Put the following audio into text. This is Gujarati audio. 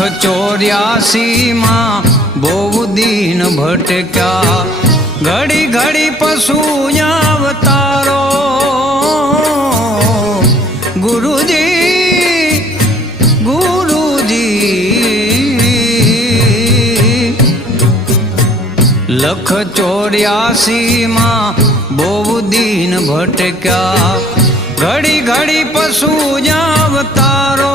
84 માં બહુ દીન ભટક્યા, ઘડી ઘડી પશુ અવતારો ગુરુજી ગુરુજી। 84 માં બહુ દીન ભટક્યા, ઘડી ઘડી પશુ અવતારો